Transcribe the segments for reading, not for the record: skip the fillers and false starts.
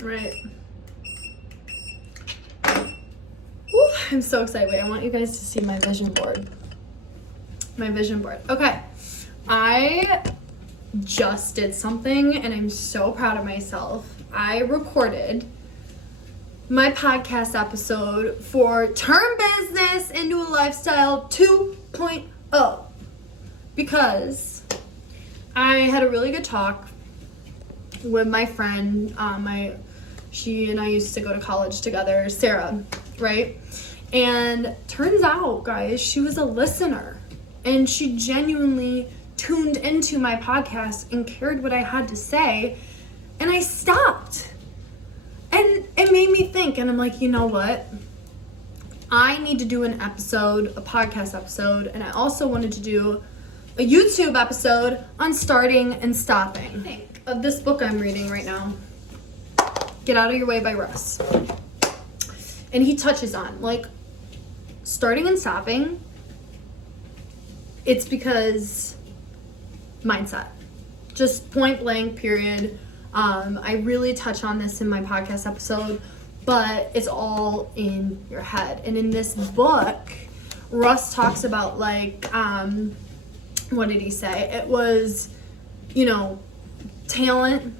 Right. Woo, I'm so excited. Wait, I want you guys to see my vision board. My vision board. Okay. I just did something and I'm so proud of myself. I recorded my podcast episode for Turn Business into a Lifestyle 2.0 because I had a really good talk with my friend. She and I used to go to college together, Sarah, right? And turns out, guys, she was a listener and she genuinely tuned into my podcast and cared what I had to say. And I stopped. And it made me think, and I'm like, you know what? I need to do an episode, a podcast episode, and I also wanted to do a YouTube episode on starting and stopping. Think of this book I'm reading right now, Get Out of Your Way by Russ. And he touches on, like, starting and stopping, it's because mindset. Just point blank, period. I really touch on this in my podcast episode, but it's all in your head. And in this book, Russ talks about, like, what did he say? It was, talent.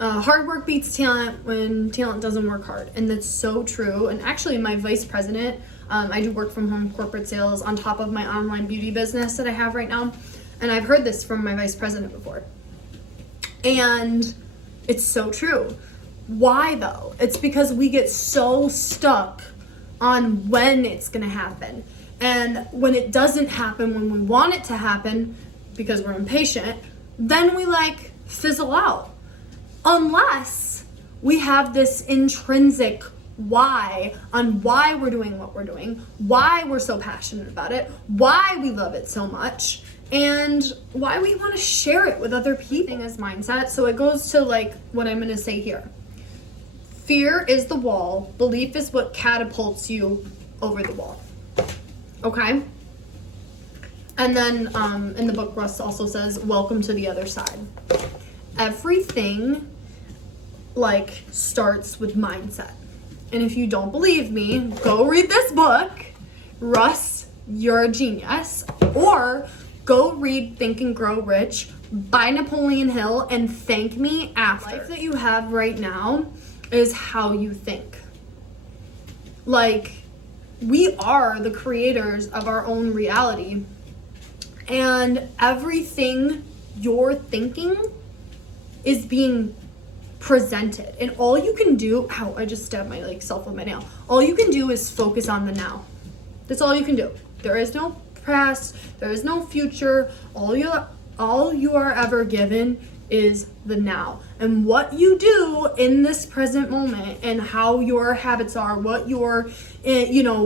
Hard work beats talent when talent doesn't work hard. And that's so true. And actually, my vice president, I do work from home corporate sales on top of my online beauty business that I have right now. And I've heard this from my vice president before. And it's so true. Why though? It's because we get so stuck on when it's going to happen. And when it doesn't happen when we want it to happen, because we're impatient, then we fizzle out. Unless we have this intrinsic why on why we're doing what we're doing, why we're so passionate about it, why we love it so much, and why we want to share it with other people as mindset. So it goes to what I'm going to say here. Fear is the wall. Belief is what catapults you over the wall. Okay? And then in the book, Russ also says, welcome to the other side. Everything starts with mindset. And if you don't believe me, go read this book, Russ, You're a Genius, or go read Think and Grow Rich by Napoleon Hill and thank me after. The life that you have right now is how you think. We are the creators of our own reality. And everything you're thinking is being presented. And all you can do, I just stabbed myself with my nail. All you can do is focus on the now. That's all you can do. There is no past, there is no future. All you are ever given is the now. And what you do in this present moment and how your habits are, what you're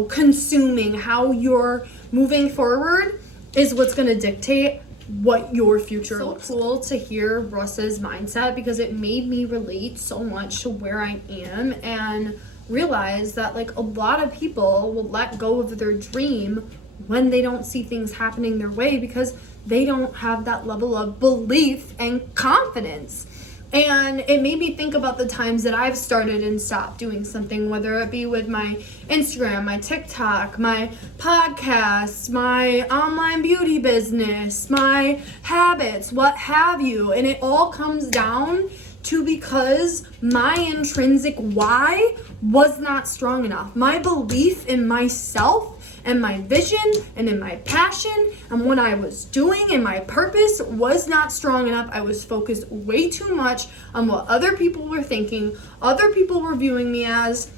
consuming, how you're moving forward is what's going to dictate what your future looks like. So cool to hear Russ's mindset because it made me relate so much to where I am and realize that a lot of people will let go of their dream when they don't see things happening their way because they don't have that level of belief and confidence. And it made me think about the times that I've started and stopped doing something, whether it be with my Instagram, my TikTok, my podcast, my online beauty business, my habits, what have you. And it all comes down to because my intrinsic why was not strong enough. My belief in myself and my vision and in my passion and what I was doing and my purpose was not strong enough. I was focused way too much on what other people were thinking, other people were viewing me as.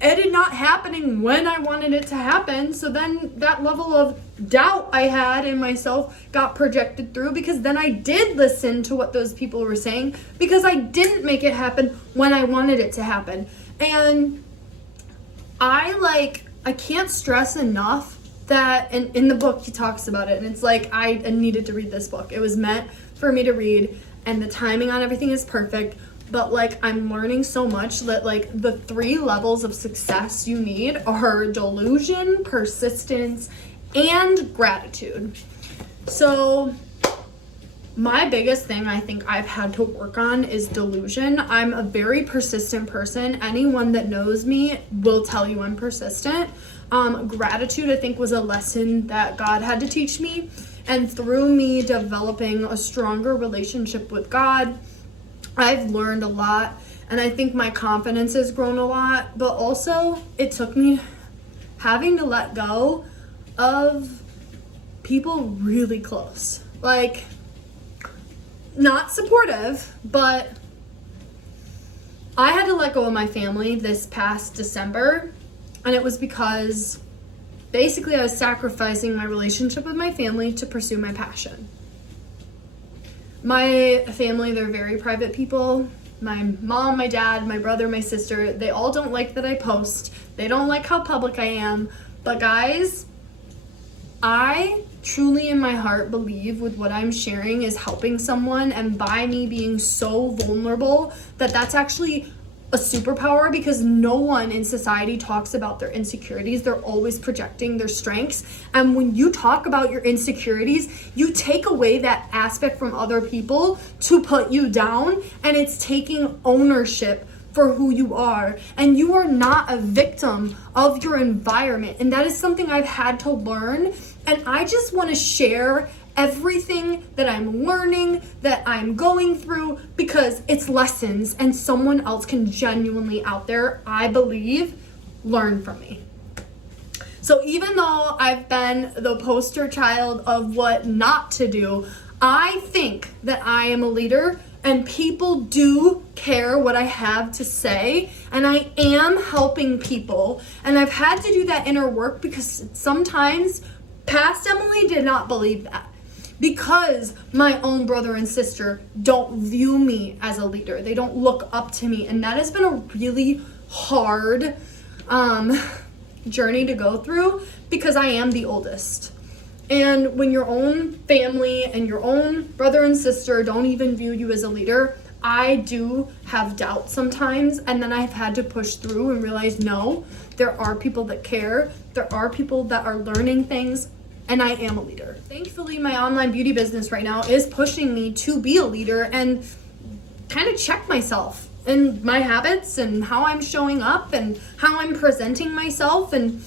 It is not happening when I wanted it to happen. So then that level of doubt I had in myself got projected through because then I did listen to what those people were saying because I didn't make it happen when I wanted it to happen. And I can't stress enough that, and in the book he talks about it, and it's I needed to read this book. It was meant for me to read, and the timing on everything is perfect, but I'm learning so much that the 3 levels of success you need are delusion, persistence, and gratitude. So My biggest thing I think I've had to work on is delusion. I'm a very persistent person. Anyone that knows me will tell you I'm persistent. Gratitude, I think, was a lesson that God had to teach me. And through me developing a stronger relationship with God, I've learned a lot. And I think my confidence has grown a lot. But also, it took me having to let go of people really close. Like, not supportive, but I had to let go of my family this past December, and it was because basically I was sacrificing my relationship with my family to pursue my passion. My family, they're very private people. My mom, my dad, my brother, my sister, they all don't like that I post. They don't like how public I am. But guys, I truly in my heart believe with what I'm sharing is helping someone, and by me being so vulnerable, that's actually a superpower, because no one in society talks about their insecurities. They're always projecting their strengths. And when you talk about your insecurities, you take away that aspect from other people to put you down, and it's taking ownership for who you are, and you are not a victim of your environment. And that is something I've had to learn, and I just want to share everything that I'm learning, that I'm going through, because it's lessons, and someone else can genuinely out there, I believe, learn from me. So even though I've been the poster child of what not to do, I think that I am a leader, and people do care what I have to say, and I am helping people. And I've had to do that inner work, because sometimes past Emily did not believe that, because my own brother and sister don't view me as a leader. They don't look up to me, and that has been a really hard journey to go through, because I am the oldest. And when your own family and your own brother and sister don't even view you as a leader, I do have doubt sometimes. And then I've had to push through and realize, no, there are people that care. There are people that are learning things, and I am a leader. Thankfully, my online beauty business right now is pushing me to be a leader and kind of check myself and my habits and how I'm showing up and how I'm presenting myself. And,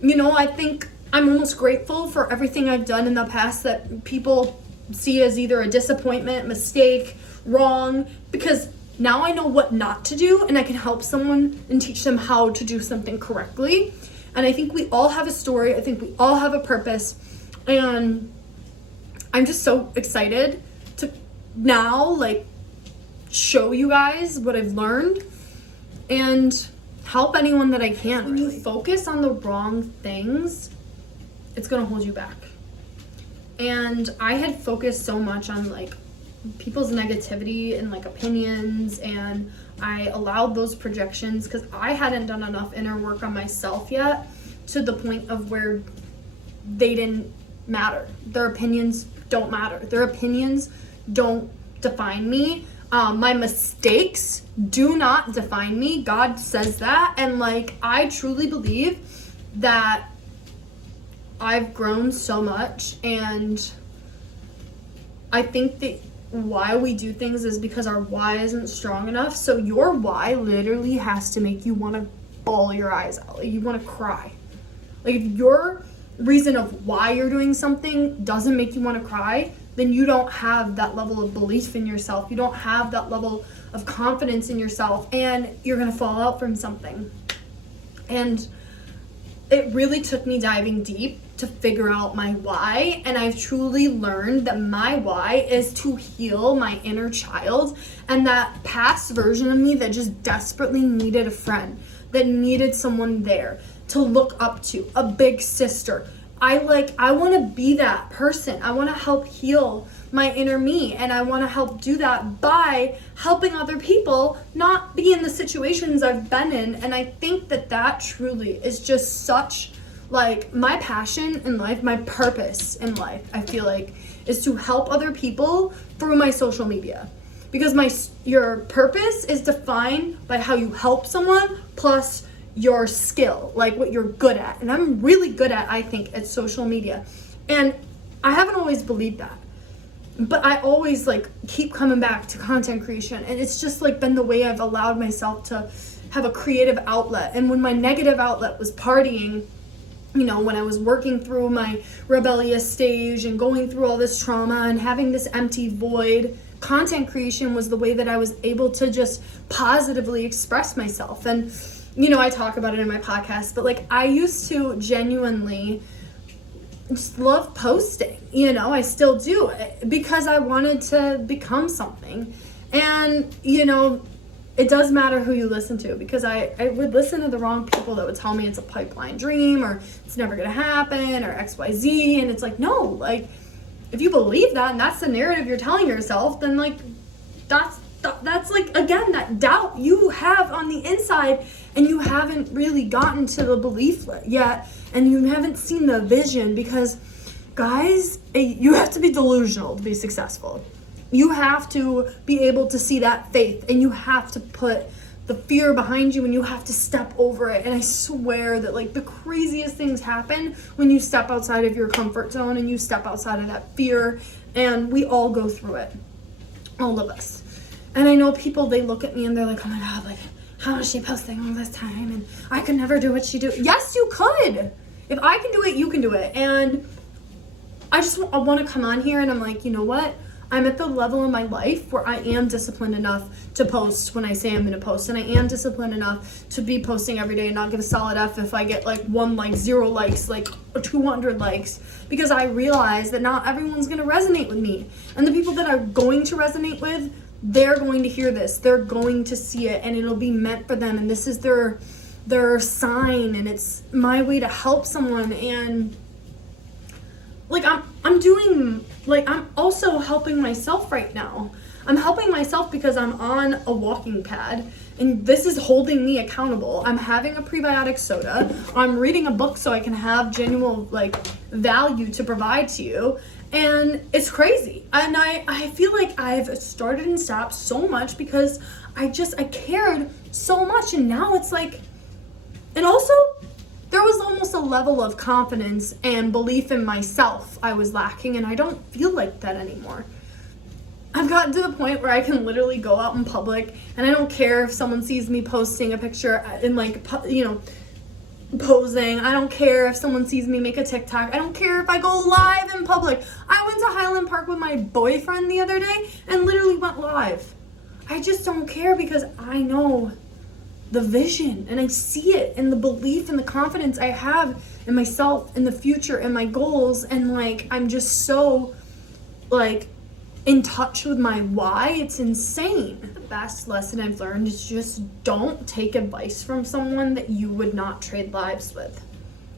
you know, I think I'm almost grateful for everything I've done in the past that people see as either a disappointment, mistake, wrong, because now I know what not to do, and I can help someone and teach them how to do something correctly. And I think we all have a story. I think we all have a purpose. And I'm just so excited to now, show you guys what I've learned and help anyone that I can. When you focus on the wrong things, it's gonna hold you back. And I had focused so much on people's negativity and opinions, and I allowed those projections because I hadn't done enough inner work on myself yet, to the point of where they didn't matter. Their opinions don't matter. Their opinions don't define me. My mistakes do not define me. God says that. And I truly believe that I've grown so much, and I think that why we do things is because our why isn't strong enough. So your why literally has to make you want to bawl your eyes out. You want to cry. If your reason of why you're doing something doesn't make you want to cry, then you don't have that level of belief in yourself. You don't have that level of confidence in yourself, and you're going to fall out from something. And it really took me diving deep to figure out my why, and I've truly learned that my why is to heal my inner child and that past version of me that just desperately needed a friend, that needed someone there to look up to, a big sister. I want to be that person. I want to help heal my inner me, and I want to help do that by helping other people not be in the situations I've been in. And I think that truly is just such my passion in life, my purpose in life, I feel is to help other people through my social media. Because your purpose is defined by how you help someone plus your skill, what you're good at. And I'm really good at, I think, at social media. And I haven't always believed that. but I always like keep coming back to content creation, and it's just like been the way I've allowed myself to have a creative outlet. And when my negative outlet was partying, you know, when I was working through my rebellious stage and going through all this trauma and having this empty void, content creation was the way that I was able to just positively express myself. And, you know, I talk about it in my podcast, but like I used to genuinely just love posting, you know, I still do, because I wanted to become something. And, you know, it does matter who you listen to, because I would listen to the wrong people that would tell me it's a pipeline dream or it's never gonna happen or XYZ. And it's like, no, like if you believe that and that's the narrative you're telling yourself, then like that's like, again, that doubt you have on the inside, and you haven't really gotten to the belief yet, and you haven't seen the vision. Because guys, you have to be delusional to be successful. You have to be able to see that faith, and you have to put the fear behind you, and you have to step over it. And I swear that like the craziest things happen when you step outside of your comfort zone and you step outside of that fear. And we all go through it, all of us. And I know people, they look at me and they're like, oh my God, like how is she posting all this time? And I could never do what she do. Yes, you could. If I can do it, you can do it. And I want to come on here and I'm like, you know what? I'm at the level in my life where I am disciplined enough to post when I say I'm going to post. And I am disciplined enough to be posting every day and not give a solid F if I get like 1 like, 0 likes, like 200 likes. Because I realize that not everyone's going to resonate with me. And the people that are going to resonate with, they're going to hear this. They're going to see it, and it'll be meant for them. And this is their sign, and it's my way to help someone. And like I'm doing, like I'm also helping myself right now. I'm helping myself because I'm on a walking pad, and this is holding me accountable. I'm having a prebiotic soda. I'm reading a book so I can have genuine like value to provide to you. And it's crazy. And I feel like I've started and stopped so much because I cared so much. And now it's like, and also there was almost a level of confidence and belief in myself I was lacking, and I don't feel like that anymore. I've gotten to the point where I can literally go out in public and I don't care if someone sees me posting a picture in like, you know, posing. I don't care if someone sees me make a TikTok. I don't care if I go live in public. I went to Highland Park with my boyfriend the other day and literally went live. I just don't care, because I know the vision and I see it, and the belief and the confidence I have in myself, in the future, and my goals. And like I'm just so like in touch with my why. It's insane. The best lesson I've learned is just don't take advice from someone that you would not trade lives with.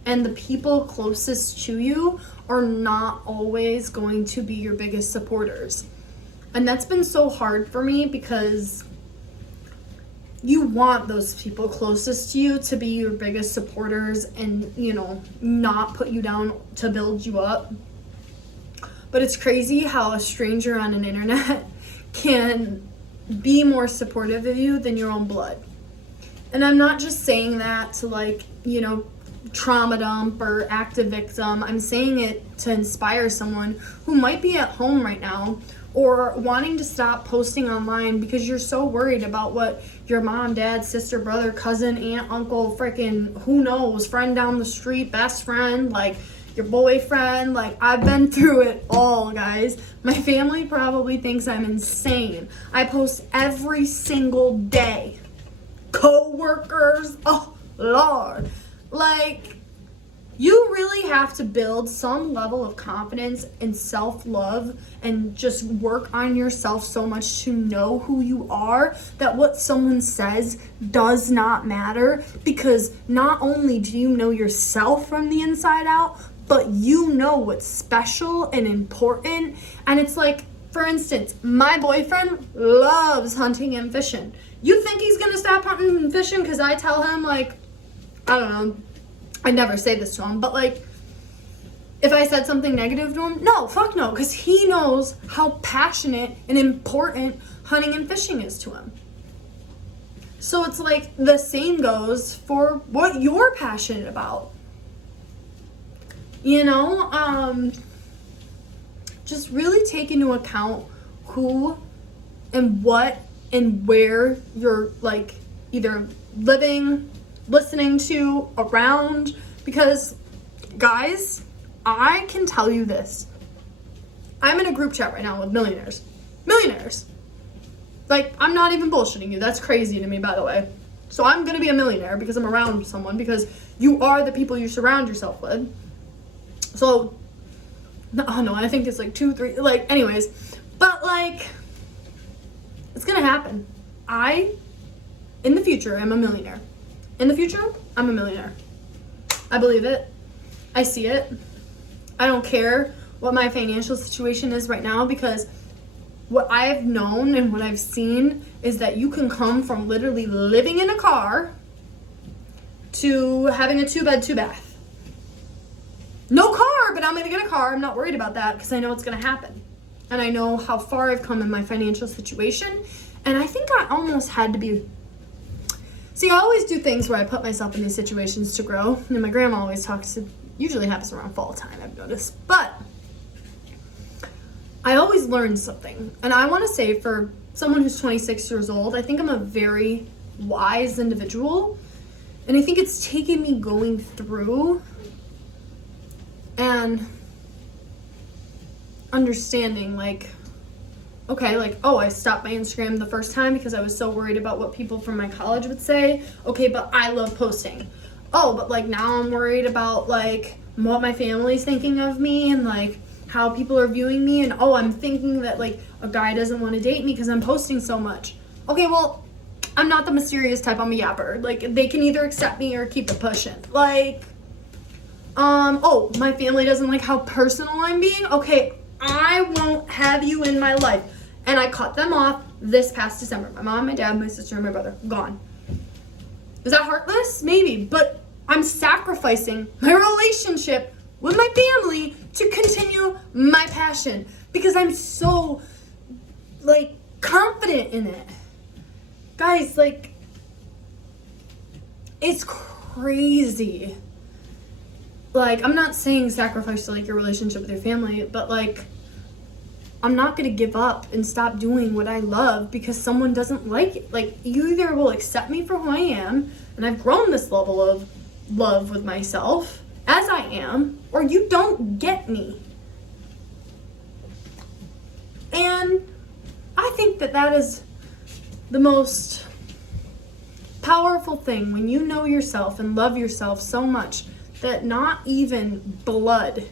And the people closest to you are not always going to be your biggest supporters. And that's been so hard for me, because you want those people closest to you to be your biggest supporters and, you know, not put you down, to build you up. But it's crazy how a stranger on an internet can be more supportive of you than your own blood. And I'm not just saying that to like, you know, trauma dump or act a victim. I'm saying it to inspire someone who might be at home right now or wanting to stop posting online because you're so worried about what your mom, dad, sister, brother, cousin, aunt, uncle, freaking who knows, friend down the street, best friend, like your boyfriend. Like I've been through it all, guys. My family probably thinks I'm insane. I post every single day. Co-workers, oh Lord. Like, you really have to build some level of confidence and self-love and just work on yourself so much to know who you are, that what someone says does not matter, because not only do you know yourself from the inside out, but you know what's special and important. And it's like, for instance, my boyfriend loves hunting and fishing. You think he's gonna stop hunting and fishing because I tell him, like, I don't know, I never say this to him, but like, if I said something negative to him, no, fuck no, because he knows how passionate and important hunting and fishing is to him. So it's like the same goes for what you're passionate about. You know, just really take into account who and what and where you're like either living, listening to, around, because guys, I can tell you this. I'm in a group chat right now with millionaires. Like, I'm not even bullshitting you. That's crazy to me, by the way. So I'm gonna be a millionaire because I'm around someone, because you are the people you surround yourself with. So, no, I think it's like 2, 3, like, anyways. But, like, it's gonna happen. In the future, am a millionaire. In the future, I'm a millionaire. I believe it. I see it. I don't care what my financial situation is right now, because what I've known and what I've seen is that you can come from literally living in a car to having a 2-bed, 2-bath. No car, but I'm gonna get a car. I'm not worried about that because I know it's gonna happen. And I know how far I've come in my financial situation. And I think I almost had to be... See, I always do things where I put myself in these situations to grow. And my grandma always talks, it usually happens around fall time, I've noticed. But I always learn something. And I want to say, for someone who's 26 years old, I think I'm a very wise individual. And I think it's taken me going through and understanding, like, okay, like, oh, I stopped my Instagram the first time because I was so worried about what people from my college would say. Okay, but I love posting. Oh, but like now I'm worried about like what my family's thinking of me and like how people are viewing me, and oh, I'm thinking that like a guy doesn't want to date me because I'm posting so much. Okay, well, I'm not the mysterious type, I'm a yapper. Like, they can either accept me or keep it pushing. Like, oh, my family doesn't like how personal I'm being. Okay, I won't have you in my life. And I cut them off this past December. My mom, my dad, my sister, and my brother, gone. Is that heartless? Maybe, but I'm sacrificing my relationship with my family to continue my passion because I'm so, like, confident in it. Guys, like, it's crazy. Like, I'm not saying sacrifice to, like, your relationship with your family, but, like, I'm not gonna give up and stop doing what I love because someone doesn't like it. Like, you either will accept me for who I am, and I've grown this level of love with myself as I am, or you don't get me. And I think that that is the most powerful thing, when you know yourself and love yourself so much that not even blood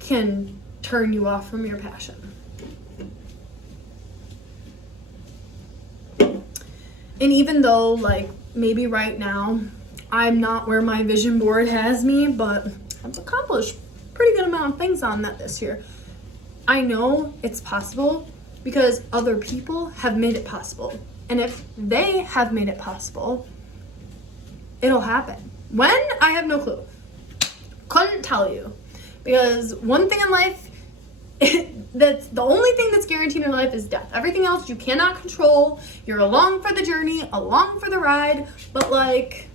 can turn you off from your passion. And even though, like, maybe right now I'm not where my vision board has me, but I've accomplished a pretty good amount of things on that this year. I know it's possible because other people have made it possible. And if they have made it possible, it'll happen. When? I have no clue. Couldn't tell you. Because one thing in life, that's the only thing that's guaranteed in life is death. Everything else you cannot control. You're along for the journey, along for the ride, but like,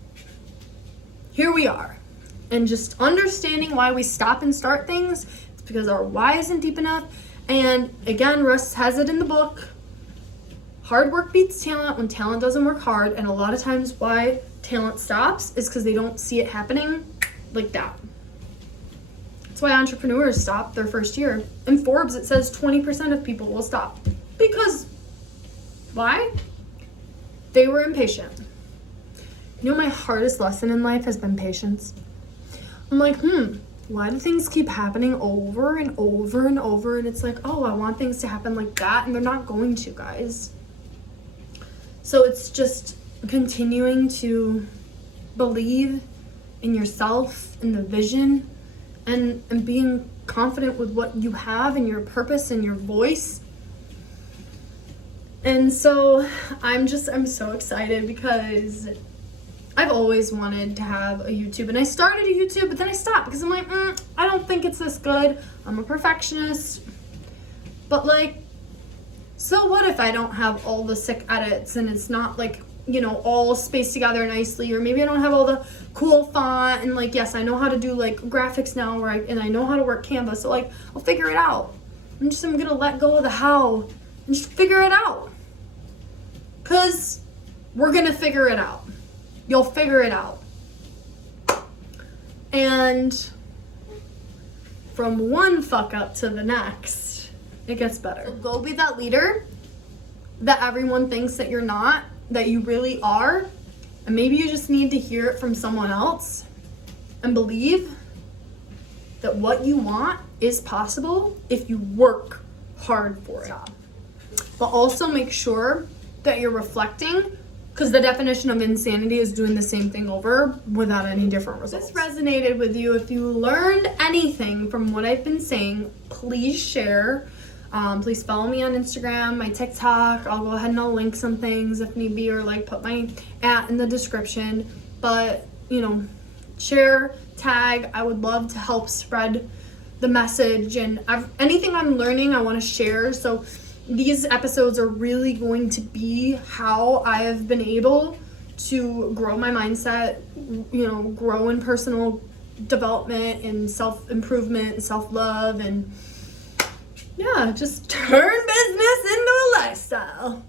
here we are. And just understanding why we stop and start things, it's because our why isn't deep enough. And again, Russ has it in the book. Hard work beats talent when talent doesn't work hard. And a lot of times why talent stops is because they don't see it happening like that. That's why entrepreneurs stop their first year. In Forbes, it says 20% of people will stop. Because, why? They were impatient. You know, my hardest lesson in life has been patience. I'm like, why do things keep happening over and over and over? And it's like, oh, I want things to happen like that, and they're not going to, guys. So it's just continuing to believe in yourself, in the vision, and being confident with what you have and your purpose and your voice. And so I'm so excited because I've always wanted to have a YouTube, and I started a YouTube, but then I stopped because I'm like, I don't think it's this good. I'm a perfectionist. But like, so what if I don't have all the sick edits and it's not like all spaced together nicely, or maybe I don't have all the cool font, and like, yes, I know how to do like graphics now, and I know how to work Canva, so like, I'll figure it out. I'm gonna let go of the how and just figure it out. Cause we're gonna figure it out. You'll figure it out. And from one fuck up to the next, it gets better. So go be that leader that everyone thinks that you're not, that you really are. And maybe you just need to hear it from someone else, and believe that what you want is possible if you work hard for it. But also make sure that you're reflecting, because the definition of insanity is doing the same thing over without any different results. If this resonated with you, if you learned anything from what I've been saying, please share. Please follow me on Instagram, my TikTok. I'll go ahead and I'll link some things if need be, or like put my @ in the description. But, share, tag. I would love to help spread the message, and anything I'm learning, I want to share. So these episodes are really going to be how I have been able to grow my mindset, grow in personal development and self-improvement and self-love, and just turn business into a lifestyle.